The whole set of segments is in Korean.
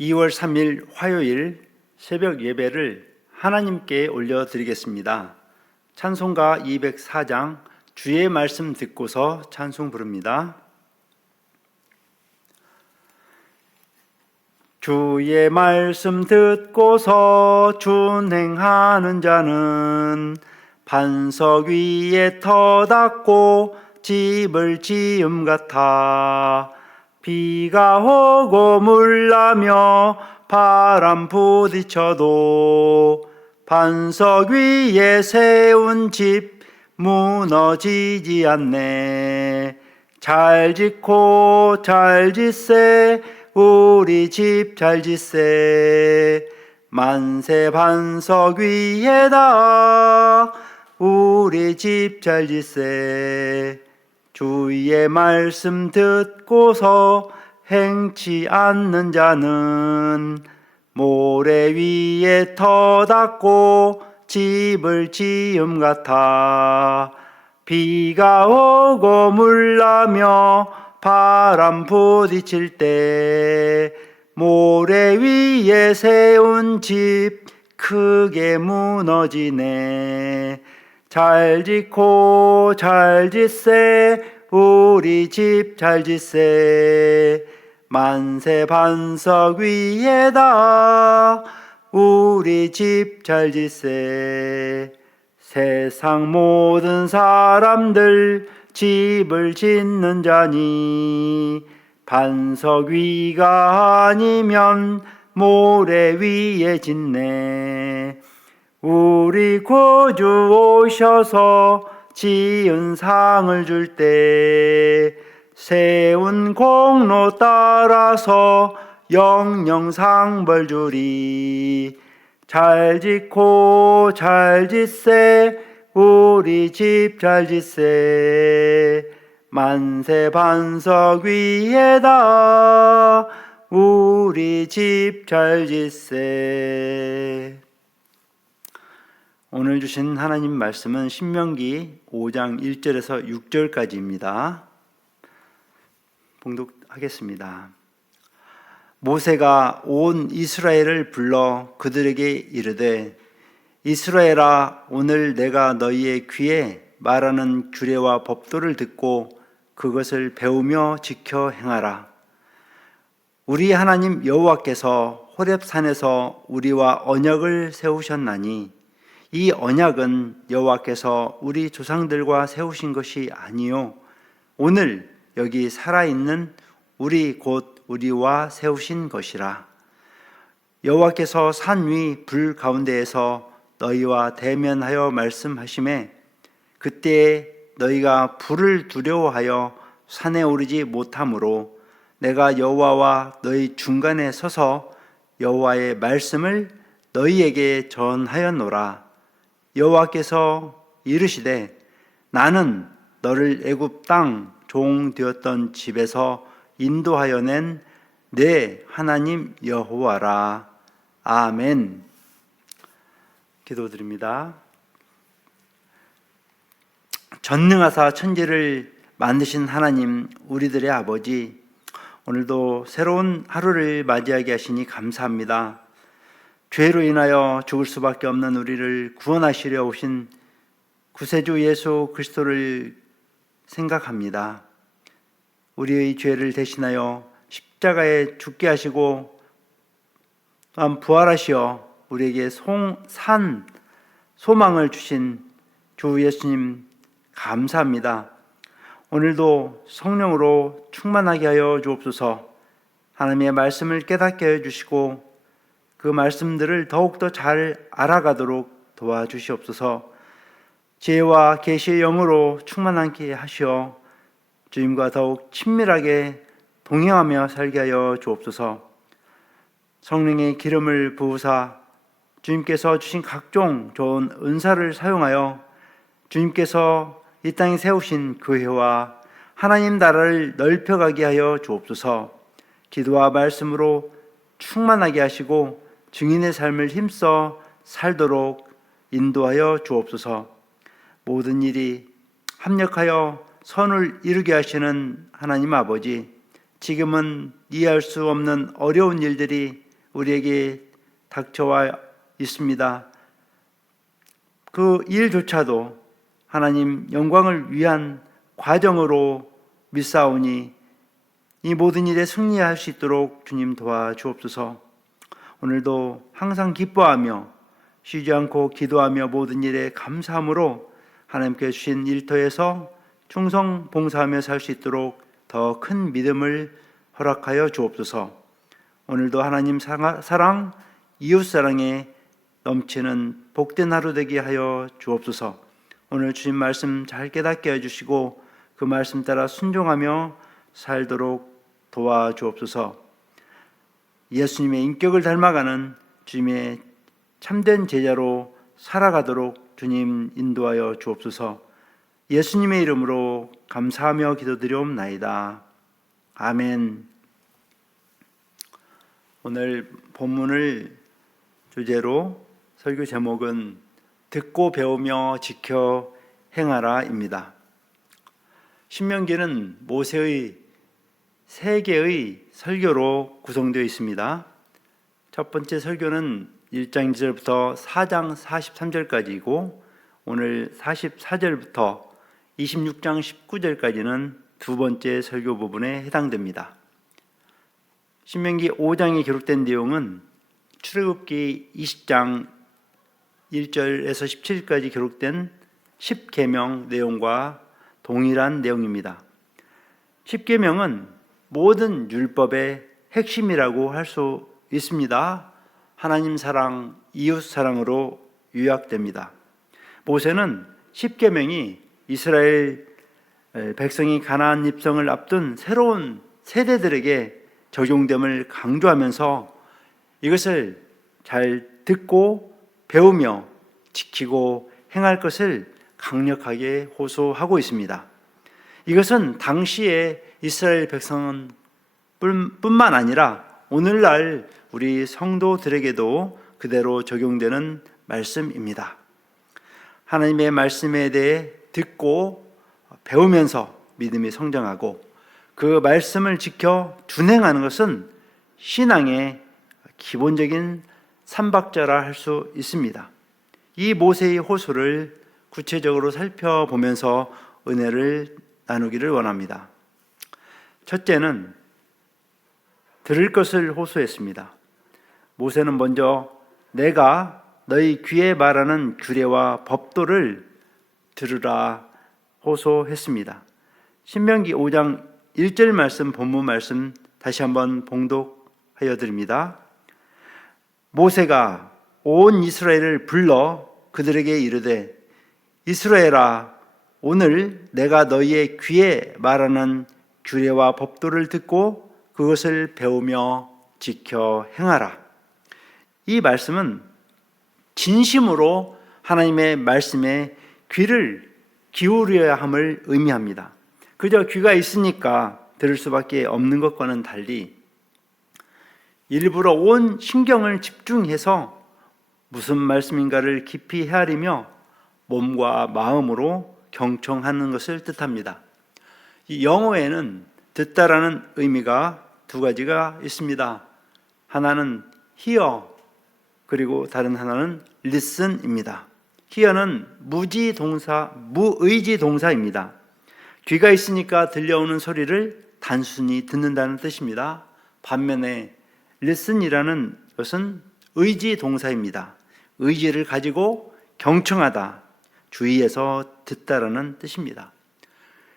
2월 3일 화요일 새벽 예배를 하나님께 올려드리겠습니다. 찬송가 204장 주의 말씀 듣고서 찬송 부릅니다. 주의 말씀 듣고서 준행하는 자는 반석 위에 터 닦고 집을 지음 같아 비가 오고 물 나며 바람 부딪혀도 반석 위에 세운 집 무너지지 않네. 잘 짓고 잘 짓세 우리 집 잘 짓세 만세 반석 위에다 우리 집 잘 짓세 주의 말씀 듣고서 행치 않는 자는 모래 위에 터 닦고 집을 지음 같아 비가 오고 물 나며 바람 부딪힐 때 모래 위에 세운 집 크게 무너지네. 잘 짓고 잘 짓세 우리 집 잘 짓세 만세 반석 위에다 우리 집 잘 짓세 세상 모든 사람들 집을 짓는 자니 반석 위가 아니면 모래 위에 짓네. 우리 구주 오셔서 지은 상을 줄 때 세운 공로 따라서 영영 상벌 주리. 잘 짓고 잘 짓세 우리 집 잘 짓세 만세 반석 위에다 우리 집 잘 짓세. 오늘 주신 하나님 말씀은 신명기 5장 1절에서 6절까지입니다. 봉독하겠습니다. 모세가 온 이스라엘을 불러 그들에게 이르되 이스라엘아 오늘 내가 너희의 귀에 말하는 규례와 법도를 듣고 그것을 배우며 지켜 행하라. 우리 하나님 여호와께서 호렙산에서 우리와 언약을 세우셨나니 이 언약은 여호와께서 우리 조상들과 세우신 것이 아니요 오늘 여기 살아있는 우리 곧 우리와 세우신 것이라. 여호와께서 산 위 불 가운데에서 너희와 대면하여 말씀하시매 그때에 너희가 불을 두려워하여 산에 오르지 못하므로 내가 여호와와 너희 중간에 서서 여호와의 말씀을 너희에게 전하였노라. 여호와께서 이르시되 나는 너를 애굽 땅 종 되었던 집에서 인도하여 낸 내 하나님 여호와라. 아멘. 기도드립니다. 전능하사 천지를 만드신 하나님, 우리들의 아버지, 오늘도 새로운 하루를 맞이하게 하시니 감사합니다. 죄로 인하여 죽을 수밖에 없는 우리를 구원하시려 오신 구세주 예수 그리스도를 생각합니다. 우리의 죄를 대신하여 십자가에 죽게 하시고 또한 부활하시어 우리에게 산 소망을 주신 주 예수님 감사합니다. 오늘도 성령으로 충만하게 하여 주옵소서. 하나님의 말씀을 깨닫게 하여 주시고 그 말씀들을 더욱더 잘 알아가도록 도와주시옵소서. 지혜와 계시의 영으로 충만하게 하시어 주님과 더욱 친밀하게 동행하며 살게 하여 주옵소서. 성령의 기름을 부으사 주님께서 주신 각종 좋은 은사를 사용하여 주님께서 이 땅에 세우신 교회와 하나님 나라를 넓혀가게 하여 주옵소서. 기도와 말씀으로 충만하게 하시고 증인의 삶을 힘써 살도록 인도하여 주옵소서. 모든 일이 합력하여 선을 이루게 하시는 하나님 아버지, 지금은 이해할 수 없는 어려운 일들이 우리에게 닥쳐와 있습니다. 그 일조차도 하나님 영광을 위한 과정으로 믿사오니 이 모든 일에 승리할 수 있도록 주님 도와주옵소서. 오늘도 항상 기뻐하며 쉬지 않고 기도하며 모든 일에 감사함으로 하나님께 주신 일터에서 충성 봉사하며 살 수 있도록 더 큰 믿음을 허락하여 주옵소서. 오늘도 하나님 사랑, 이웃 사랑에 넘치는 복된 하루 되게 하여 주옵소서. 오늘 주신 말씀 잘 깨닫게 해주시고 그 말씀 따라 순종하며 살도록 도와주옵소서. 예수님의 인격을 닮아가는 주님의 참된 제자로 살아가도록 주님 인도하여 주옵소서. 예수님의 이름으로 감사하며 기도드리옵나이다. 아멘. 오늘 본문을 주제로 설교 제목은 듣고 배우며 지켜 행하라입니다. 신명기는 모세의 3개의 설교로 구성되어 있습니다. 첫 번째 설교는 1장 1절부터 4장 43절까지이고 오늘 44절부터 26장 19절까지는 두 번째 설교 부분에 해당됩니다. 신명기 5장에 기록된 내용은 출애굽기 20장 1절에서 17절까지 기록된 10계명 내용과 동일한 내용입니다. 10계명은 모든 율법의 핵심이라고 할 수 있습니다. 하나님 사랑, 이웃 사랑으로 요약됩니다. 모세는 10계명이 이스라엘 백성이 가나안 입성을 앞둔 새로운 세대들에게 적용됨을 강조하면서 이것을 잘 듣고 배우며 지키고 행할 것을 강력하게 호소하고 있습니다. 이것은 당시의 이스라엘 백성은 뿐만 아니라 오늘날 우리 성도들에게도 그대로 적용되는 말씀입니다. 하나님의 말씀에 대해 듣고 배우면서 믿음이 성장하고 그 말씀을 지켜 준행하는 것은 신앙의 기본적인 삼박자라 할 수 있습니다. 이 모세의 호소를 구체적으로 살펴보면서 은혜를 나누기를 원합니다. 첫째는 들을 것을 호소했습니다. 모세는 먼저 내가 너희 귀에 말하는 규례와 법도를 들으라 호소했습니다. 신명기 5장 1절 말씀, 본문 말씀 다시 한번 봉독하여 드립니다. 모세가 온 이스라엘을 불러 그들에게 이르되 이스라엘아, 오늘 내가 너희의 귀에 말하는 규례와 법도를 듣고 그것을 배우며 지켜 행하라. 이 말씀은 진심으로 하나님의 말씀에 귀를 기울여야 함을 의미합니다. 그저 귀가 있으니까 들을 수밖에 없는 것과는 달리 일부러 온 신경을 집중해서 무슨 말씀인가를 깊이 헤아리며 몸과 마음으로 경청하는 것을 뜻합니다. 이 영어에는 듣다라는 의미가 두 가지가 있습니다. 하나는 hear, 그리고 다른 하나는 listen입니다. hear는 무의지 동사입니다. 귀가 있으니까 들려오는 소리를 단순히 듣는다는 뜻입니다. 반면에 listen이라는 것은 의지 동사입니다. 의지를 가지고 경청하다, 주의해서 듣다라는 뜻입니다.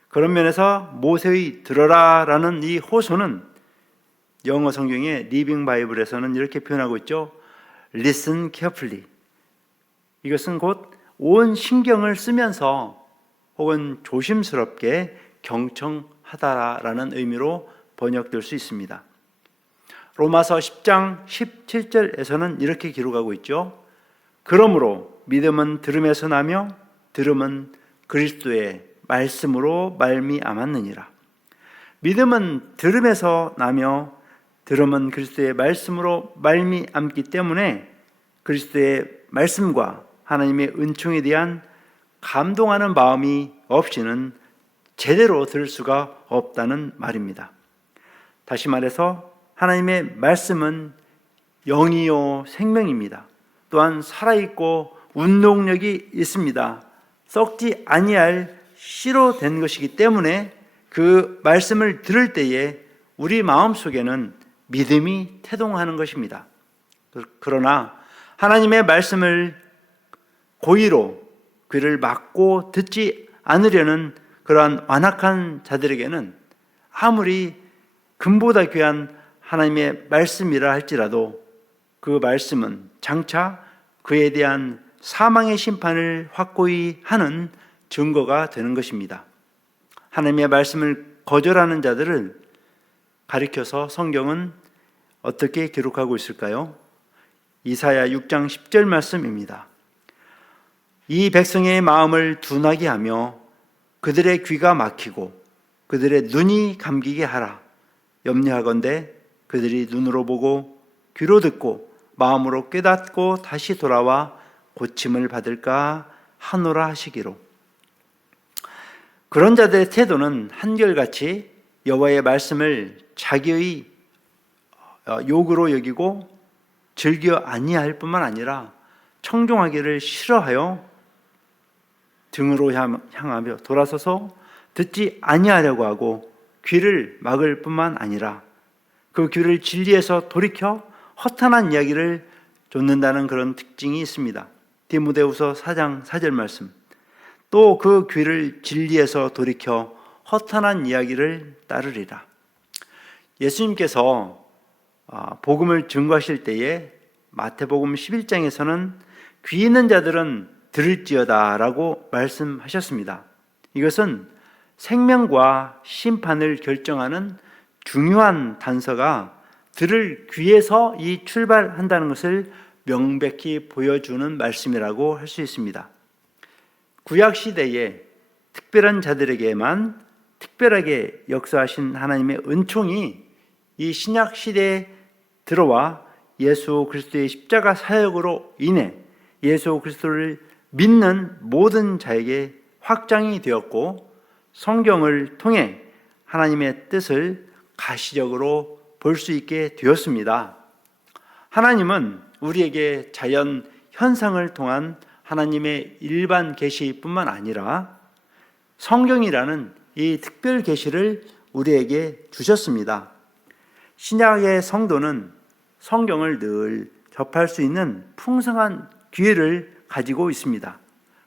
그런 면에서 모세의 들어라라는 이 호소는 영어 성경의 리빙 바이블에서는 이렇게 표현하고 있죠. Listen carefully. 이것은 곧 온 신경을 쓰면서 혹은 조심스럽게 경청하다라는 의미로 번역될 수 있습니다. 로마서 10장 17절에서는 이렇게 기록하고 있죠. 그러므로 믿음은 들음에서 나며 들음은 그리스도의 말씀으로 말미암았느니라. 믿음은 들음에서 나며 들음은 그리스도의 말씀으로 말미암기 때문에 그리스도의 말씀과 하나님의 은총에 대한 감동하는 마음이 없이는 제대로 들을 수가 없다는 말입니다. 다시 말해서 하나님의 말씀은 영이요 생명입니다. 또한 살아있고 운동력이 있습니다. 썩지 아니할 씨로 된 것이기 때문에 그 말씀을 들을 때에 우리 마음속에는 믿음이 태동하는 것입니다. 그러나 하나님의 말씀을 고의로 귀를 막고 듣지 않으려는 그러한 완악한 자들에게는 아무리 금보다 귀한 하나님의 말씀이라 할지라도 그 말씀은 장차 그에 대한 사망의 심판을 확고히 하는 증거가 되는 것입니다. 하나님의 말씀을 거절하는 자들을 가리켜서 성경은 어떻게 기록하고 있을까요? 이사야 6장 10절 말씀입니다. 이 백성의 마음을 둔하게 하며 그들의 귀가 막히고 그들의 눈이 감기게 하라. 염려하건대 그들이 눈으로 보고 귀로 듣고 마음으로 깨닫고 다시 돌아와 고침을 받을까 하노라 하시기로. 그런 자들의 태도는 한결같이 여호와의 말씀을 자기의 욕으로 여기고 즐겨 아니할 뿐만 아니라 청종하기를 싫어하여 등으로 향하며 돌아서서 듣지 아니하려고 하고 귀를 막을 뿐만 아니라 그 귀를 진리에서 돌이켜 허탄한 이야기를 좇는다는 그런 특징이 있습니다. 디모데후서 4장 4절 말씀. 또 그 귀를 진리에서 돌이켜 허탄한 이야기를 따르리라. 예수님께서 복음을 증거하실 때에 마태복음 11장에서는 귀 있는 자들은 들을지어다 라고 말씀하셨습니다. 이것은 생명과 심판을 결정하는 중요한 단서가 들을 귀에서 이 출발한다는 것을 명백히 보여주는 말씀이라고 할 수 있습니다. 구약시대에 특별한 자들에게만 특별하게 역사하신 하나님의 은총이 이 신약시대에 들어와 예수 그리스도의 십자가 사역으로 인해 예수 그리스도를 믿는 모든 자에게 확장이 되었고 성경을 통해 하나님의 뜻을 가시적으로 볼 수 있게 되었습니다. 하나님은 우리에게 자연 현상을 통한 하나님의 일반 계시뿐만 아니라 성경이라는 이 특별 계시를 우리에게 주셨습니다. 신약의 성도는 성경을 늘 접할 수 있는 풍성한 기회를 가지고 있습니다.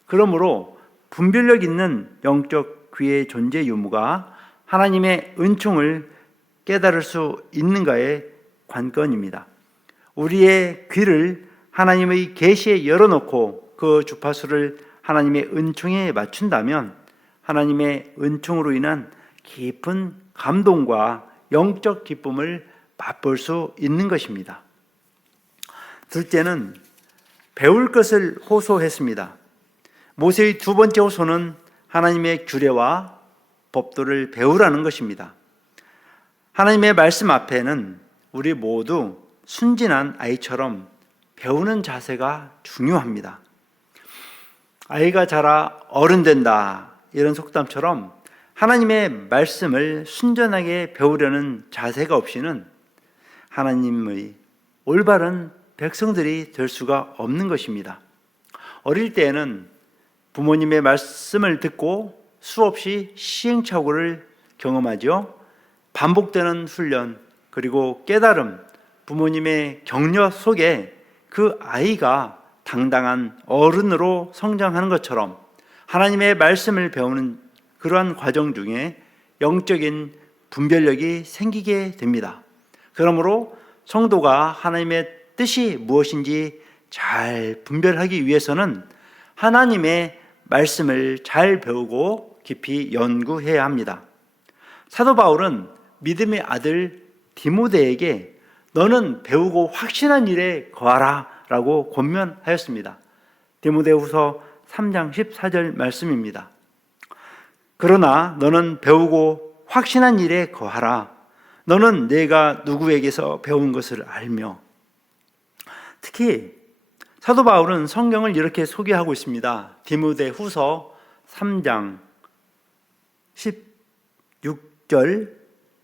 그러므로 분별력 있는 영적 귀의 존재 유무가 하나님의 은총을 깨달을 수 있는가의 관건입니다. 우리의 귀를 하나님의 계시에 열어놓고 그 주파수를 하나님의 은총에 맞춘다면 하나님의 은총으로 인한 깊은 감동과 영적 기쁨을 맛볼 수 있는 것입니다. 둘째는 배울 것을 호소했습니다. 모세의 두 번째 호소는 하나님의 규례와 법도를 배우라는 것입니다. 하나님의 말씀 앞에는 우리 모두 순진한 아이처럼 배우는 자세가 중요합니다. 아이가 자라 어른 된다 이런 속담처럼 하나님의 말씀을 순전하게 배우려는 자세가 없이는 하나님의 올바른 백성들이 될 수가 없는 것입니다. 어릴 때에는 부모님의 말씀을 듣고 수없이 시행착오를 경험하죠. 반복되는 훈련 그리고 깨달음, 부모님의 격려 속에 그 아이가 당당한 어른으로 성장하는 것처럼 하나님의 말씀을 배우는 그러한 과정 중에 영적인 분별력이 생기게 됩니다. 그러므로 성도가 하나님의 뜻이 무엇인지 잘 분별하기 위해서는 하나님의 말씀을 잘 배우고 깊이 연구해야 합니다. 사도 바울은 믿음의 아들 디모데에게 너는 배우고 확신한 일에 거하라 라고 권면하였습니다. 디모데후서 3장 14절 말씀입니다. 그러나 너는 배우고 확신한 일에 거하라. 너는 내가 누구에게서 배운 것을 알며. 특히 사도 바울은 성경을 이렇게 소개하고 있습니다. 디모데후서 3장 16절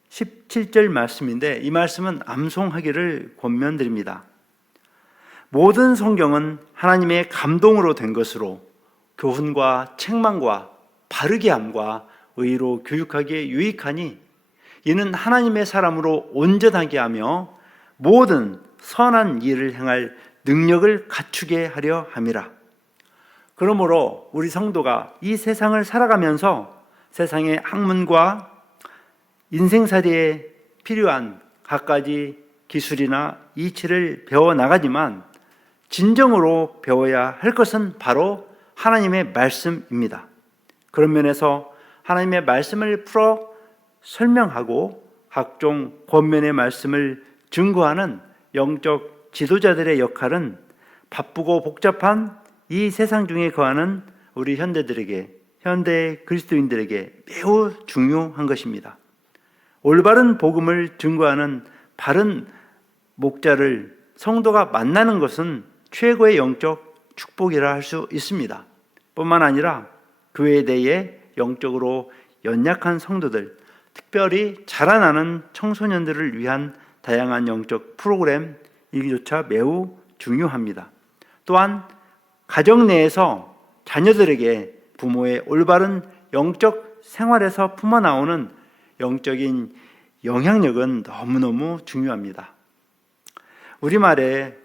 17절 말씀인데 이 말씀은 암송하기를 권면드립니다. 모든 성경은 하나님의 감동으로 된 것으로 교훈과 책망과 바르게 함과 의로 교육하기에 유익하니 이는 하나님의 사람으로 온전하게 하며 모든 선한 일을 행할 능력을 갖추게 하려 함이라. 그러므로 우리 성도가 이 세상을 살아가면서 세상의 학문과 인생살이에 필요한 갖가지 기술이나 이치를 배워나가지만 진정으로 배워야 할 것은 바로 하나님의 말씀입니다. 그런 면에서 하나님의 말씀을 풀어 설명하고 각종 권면의 말씀을 증거하는 영적 지도자들의 역할은 바쁘고 복잡한 이 세상 중에 거하는 우리 현대 그리스도인들에게 매우 중요한 것입니다. 올바른 복음을 증거하는 바른 목자를 성도가 만나는 것은 최고의 영적 축복이라 할 수 있습니다. 뿐만 아니라 교회에 대해 영적으로 연약한 성도들, 특별히 자라나는 청소년들을 위한 다양한 영적 프로그램, 이조차 매우 중요합니다. 또한 가정 내에서 자녀들에게 부모의 올바른 영적 생활에서 품어나오는 영적인 영향력은 너무너무 중요합니다. 우리말에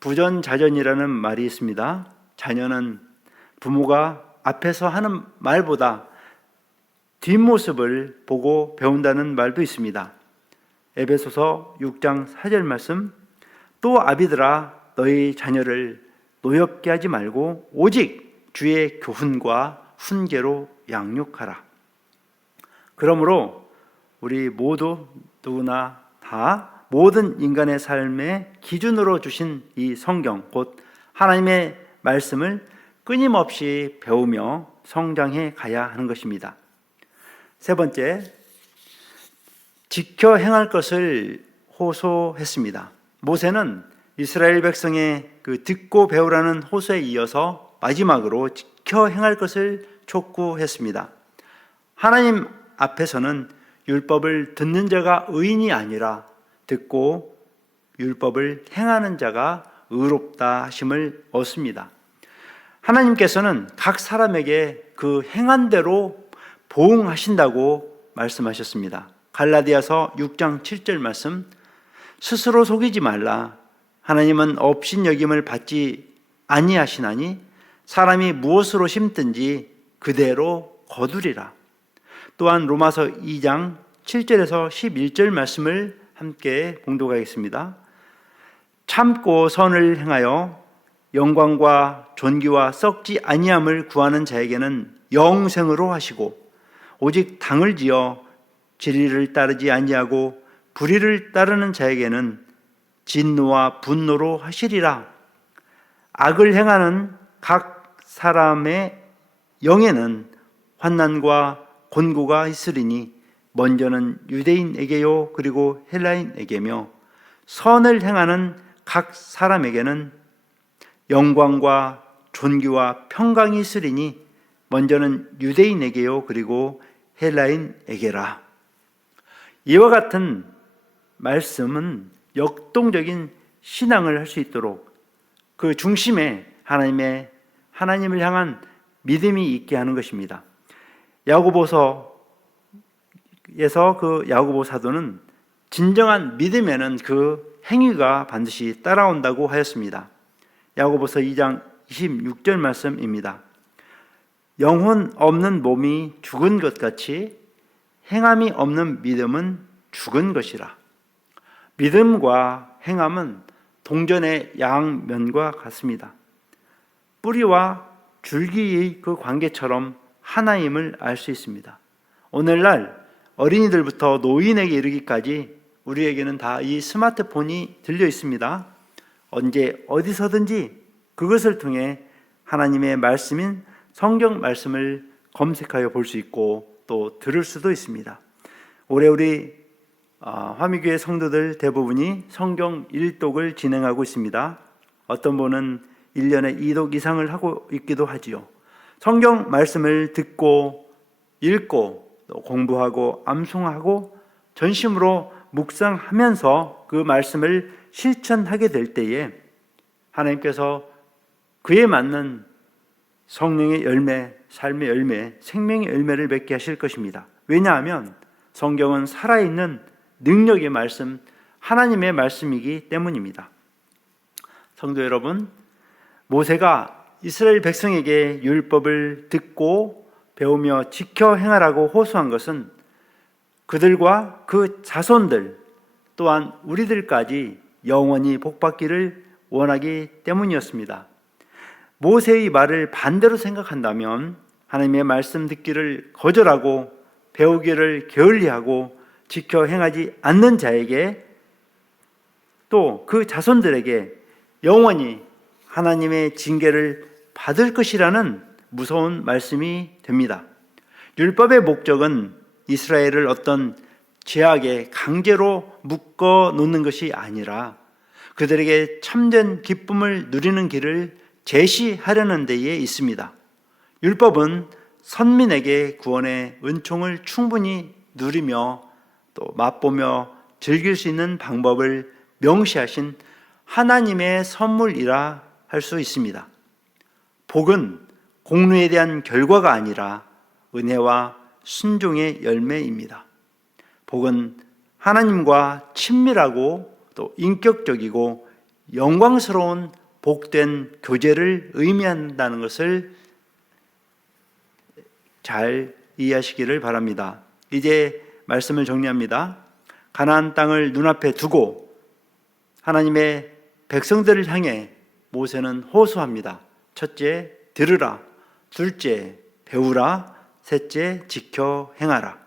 부전자전이라는 말이 있습니다. 자녀는 부모가 앞에서 하는 말보다 뒷모습을 보고 배운다는 말도 있습니다. 에베소서 6장 4절 말씀, 또 아비들아 너희 자녀를 노엽게 하지 말고 오직 주의 교훈과 훈계로 양육하라. 그러므로 우리 모두 누구나 다 모든 인간의 삶의 기준으로 주신 이 성경, 곧 하나님의 말씀을 끊임없이 배우며 성장해 가야 하는 것입니다. 세 번째, 지켜 행할 것을 호소했습니다. 모세는 이스라엘 백성의 그 듣고 배우라는 호소에 이어서 마지막으로 지켜 행할 것을 촉구했습니다. 하나님 앞에서는 율법을 듣는 자가 의인이 아니라 듣고 율법을 행하는 자가 의롭다 하심을 얻습니다. 하나님께서는 각 사람에게 그 행한 대로 보응하신다고 말씀하셨습니다. 갈라디아서 6장 7절 말씀, 스스로 속이지 말라. 하나님은 업신여김을 받지 아니하시나니 사람이 무엇으로 심든지 그대로 거두리라. 또한 로마서 2장 7절에서 11절 말씀을 함께 봉독하겠습니다. 참고 선을 행하여 영광과 존귀와 썩지 아니함을 구하는 자에게는 영생으로 하시고, 오직 당을 지어 진리를 따르지 아니하고 불의를 따르는 자에게는 진노와 분노로 하시리라. 악을 행하는 각 사람의 영에는 환난과 곤고가 있으리니 먼저는 유대인에게요 그리고 헬라인에게며 선을 행하는 각 사람에게는 영광과 존귀와 평강이 있으리니 먼저는 유대인에게요 그리고 헬라인에게라. 이와 같은 말씀은 역동적인 신앙을 할 수 있도록 그 중심에 하나님을 향한 믿음이 있게 하는 것입니다. 야고보서에서 그 야고보 사도는 진정한 믿음에는 그 행위가 반드시 따라온다고 하였습니다. 야고보서 2장 26절 말씀입니다. 영혼 없는 몸이 죽은 것 같이 행함이 없는 믿음은 죽은 것이라. 믿음과 행함은 동전의 양면과 같습니다. 뿌리와 줄기의 그 관계처럼 하나임을 알 수 있습니다. 오늘날 어린이들부터 노인에게 이르기까지 우리에게는 다 이 스마트폰이 들려 있습니다. 언제 어디서든지 그것을 통해 하나님의 말씀인 성경 말씀을 검색하여 볼 수 있고 또 들을 수도 있습니다. 올해 우리 화미교회 성도들 대부분이 성경 1독을 진행하고 있습니다. 어떤 분은 1년에 2독 이상을 하고 있기도 하지요. 성경 말씀을 듣고 읽고 또 공부하고 암송하고 전심으로 묵상하면서 그 말씀을 실천하게 될 때에 하나님께서 그에 맞는 성령의 열매, 삶의 열매, 생명의 열매를 맺게 하실 것입니다. 왜냐하면 성경은 살아있는 능력의 말씀, 하나님의 말씀이기 때문입니다. 성도 여러분, 모세가 이스라엘 백성에게 율법을 듣고 배우며 지켜 행하라고 호소한 것은 그들과 그 자손들 또한 우리들까지 영원히 복받기를 원하기 때문이었습니다. 모세의 말을 반대로 생각한다면 하나님의 말씀 듣기를 거절하고 배우기를 게을리하고 지켜 행하지 않는 자에게 또 그 자손들에게 영원히 하나님의 징계를 받을 것이라는 무서운 말씀이 됩니다. 율법의 목적은 이스라엘을 어떤 죄악에 강제로 묶어 놓는 것이 아니라 그들에게 참된 기쁨을 누리는 길을 제시하려는 데에 있습니다. 율법은 선민에게 구원의 은총을 충분히 누리며 또 맛보며 즐길 수 있는 방법을 명시하신 하나님의 선물이라 할 수 있습니다. 복은 공로에 대한 결과가 아니라 은혜와 순종의 열매입니다. 복은 하나님과 친밀하고 또 인격적이고 영광스러운 복된 교제를 의미한다는 것을 잘 이해하시기를 바랍니다. 이제 말씀을 정리합니다. 가나안 땅을 눈앞에 두고 하나님의 백성들을 향해 모세는 호소합니다. 첫째, 들으라. 둘째, 배우라. 셋째, 지켜 행하라.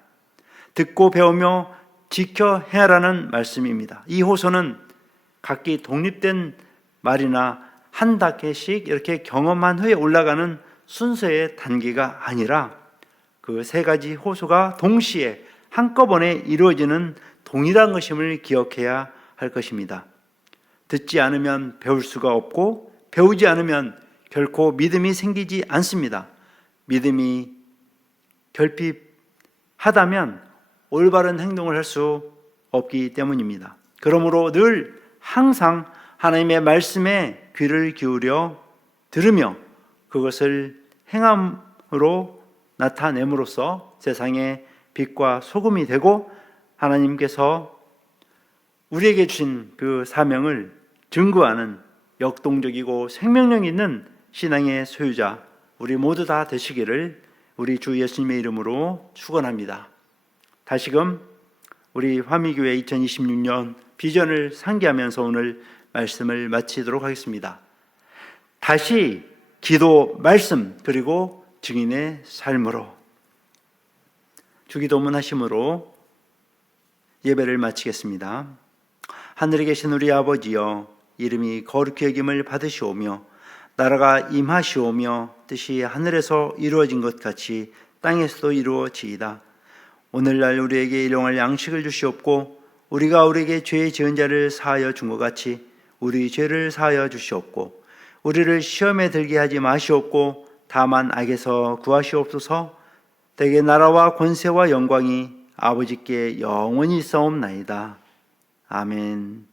듣고 배우며 지켜 행하라는 말씀입니다. 이 호소는 각기 독립된 말이나 한 단계씩 이렇게 경험한 후에 올라가는 순서의 단계가 아니라 그 세 가지 호소가 동시에 한꺼번에 이루어지는 동일한 것임을 기억해야 할 것입니다. 듣지 않으면 배울 수가 없고 배우지 않으면 결코 믿음이 생기지 않습니다. 믿음이 결핍하다면 올바른 행동을 할 수 없기 때문입니다. 그러므로 늘 항상 하나님의 말씀에 귀를 기울여 들으며 그것을 행함으로 나타냄으로써 세상의 빛과 소금이 되고 하나님께서 우리에게 주신 그 사명을 증거하는 역동적이고 생명력 있는 신앙의 소유자 우리 모두 다 되시기를 우리 주 예수님의 이름으로 축원합니다. 다시금 우리 화미교회 2026년 비전을 상기하면서 오늘 말씀을 마치도록 하겠습니다. 다시 기도, 말씀, 그리고 증인의 삶으로 주기도문 하심으로 예배를 마치겠습니다. 하늘에 계신 우리 아버지여, 이름이 거룩히 여김을 받으시오며 나라가 임하시오며 뜻이 하늘에서 이루어진 것 같이 땅에서도 이루어지이다. 오늘날 우리에게 일용할 양식을 주시옵고 우리가 우리에게 죄 지은 자를 사하여 준 것 같이 우리 죄를 사하여 주시옵고 우리를 시험에 들게 하지 마시옵고 다만 악에서 구하시옵소서. 대개 나라와 권세와 영광이 아버지께 영원히 있사옵나이다. 아멘.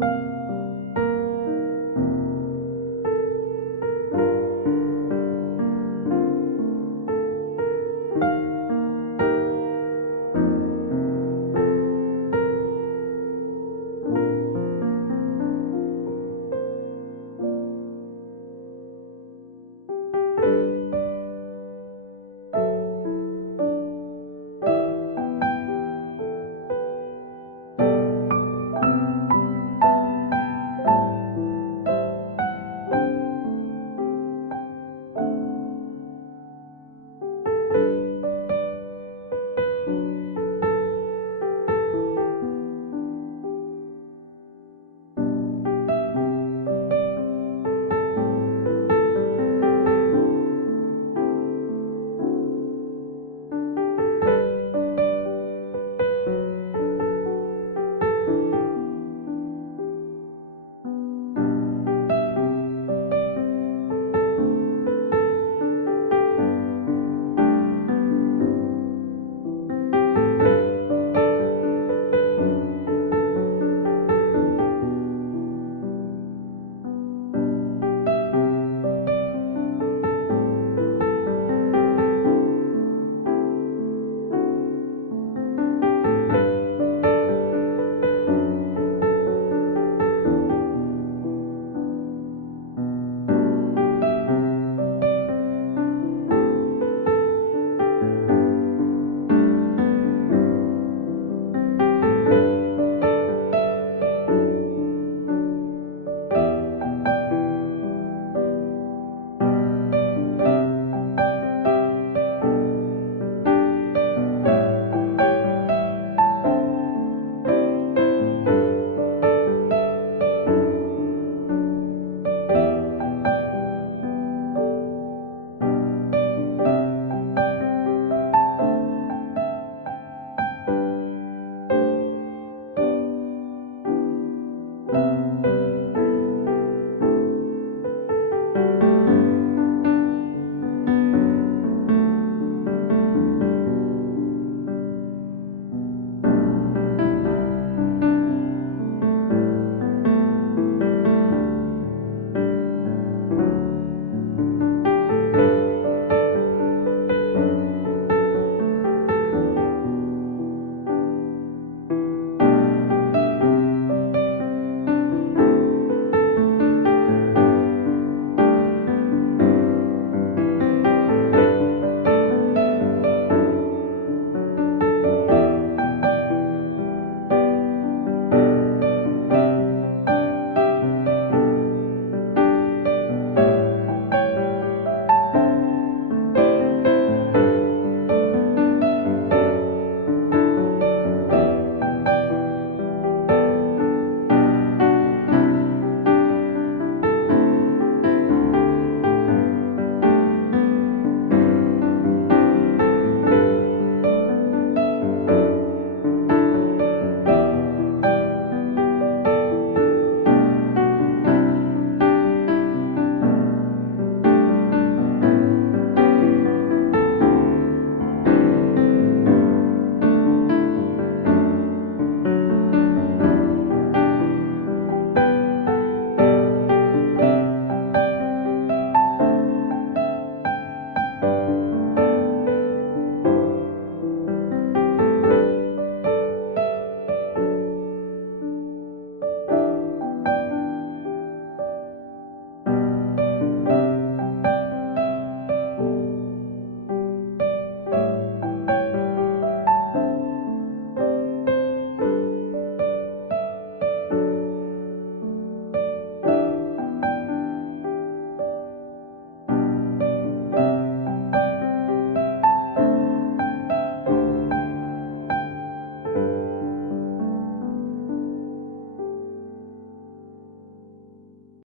주